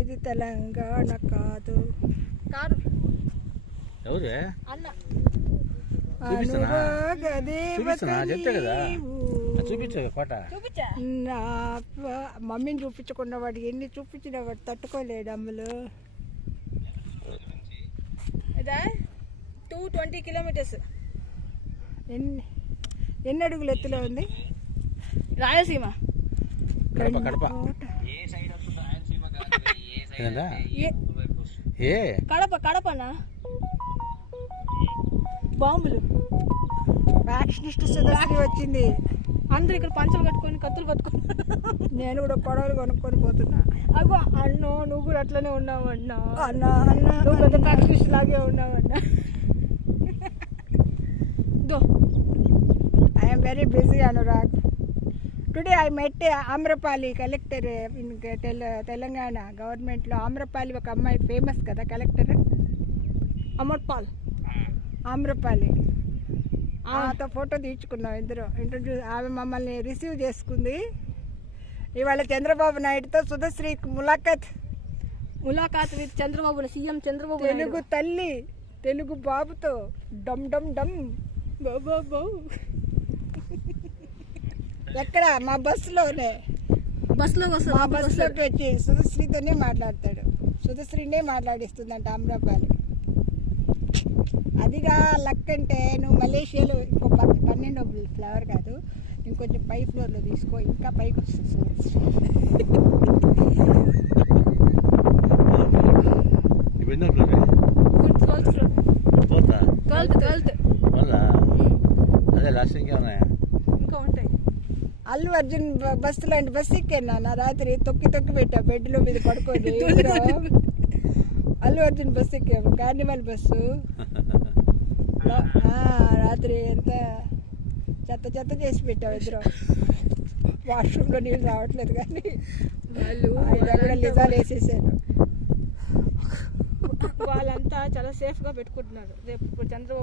ఇది తెలంగాణ కాదు. కాదు ఎవరే అన్న అనురాగ దేవత చూపించు కోట. చూపించా. నా మమ్మీని చూపించకుండా వాడికి ఎన్ని చూపించినా వాడు తట్టుకోలేడు అమ్మలు. ఇదా 220 కిలోమీటర్స్. ఎన్ని అడుగులు ఎత్తులో ఉంది? రాయలసీమ. కడప కడపనా? బాంబులు. ఫ్యాక్షనిస్ట్ సుధశ్రీ వచ్చింది. అందరు ఇక్కడ పంచలు కట్టుకొని కత్తులు పట్టుకొని. నేను కూడా పొడవలు కొనుక్కొని పోతున్నా. అగో అన్నో నువ్వు కూడా అట్లనే ఉన్నావు అన్నా. అన్నా అన్నా నువ్వు పెద్ద ఫ్యాక్షనిస్ట్ లాగే ఉన్నావు అన్నా. I am very busy, Anurag. Today I met Amrapali collector in Telangana government లో. Amrapali ఒక అమ్మాయి ఫేమస్ కదా కలెక్టర్. ఆమ్రపాలి ఆమెతో ఫోటో తీర్చుకున్నాం ఇద్దరు. ఇంట్రడ్యూస్ ఆమె మమ్మల్ని రిసీవ్ చేసుకుంది. ఇవాళ చంద్రబాబు నాయుడుతో సుధశ్రీ ములాఖత్ విత్ చంద్రబాబు, సీఎం చంద్రబాబు. తెలుగు తల్లి తెలుగు బాబుతో డమ్ డమ్ డమ్ బాబా. ఎక్కడ? మా బస్సులోనే. మా బస్సులోకి వచ్చి సుధశ్రీతోనే మాట్లాడతాడు. సుధశ్రీనే మాట్లాడిస్తుందంట ఆమ్రపాలి. అదిగా లక్ అంటే నువ్వు మలేషియాలో ఇంకో 12 ఫ్లవర్ కాదు, ఇంకొంచెం పై ఫ్లోర్లో తీసుకో, ఇంకా పైకి వస్తుంది సుధశ్రీ. ఇంకా ఉంటాయి. అల్లు అర్జున్ బస్సు లాంటి బస్సు ఎక్కాను నా రాత్రి. తొక్కి పెట్టా బెడ్లో మీద పడుకొని. అల్లు అర్జున్ బస్సు ఎక్కాము, కార్నివల్ బస్సు. రాత్రి ఎంత చెత్త చేసి పెట్టాము ఇద్దరు. వాష్రూమ్లో నీళ్ళు రావట్లేదు కానీ వాళ్ళు లిజాలు వేసేసారు. వాళ్ళంతా చాలా సేఫ్గా పెట్టుకుంటున్నారు. రేపు చంద్రబాబు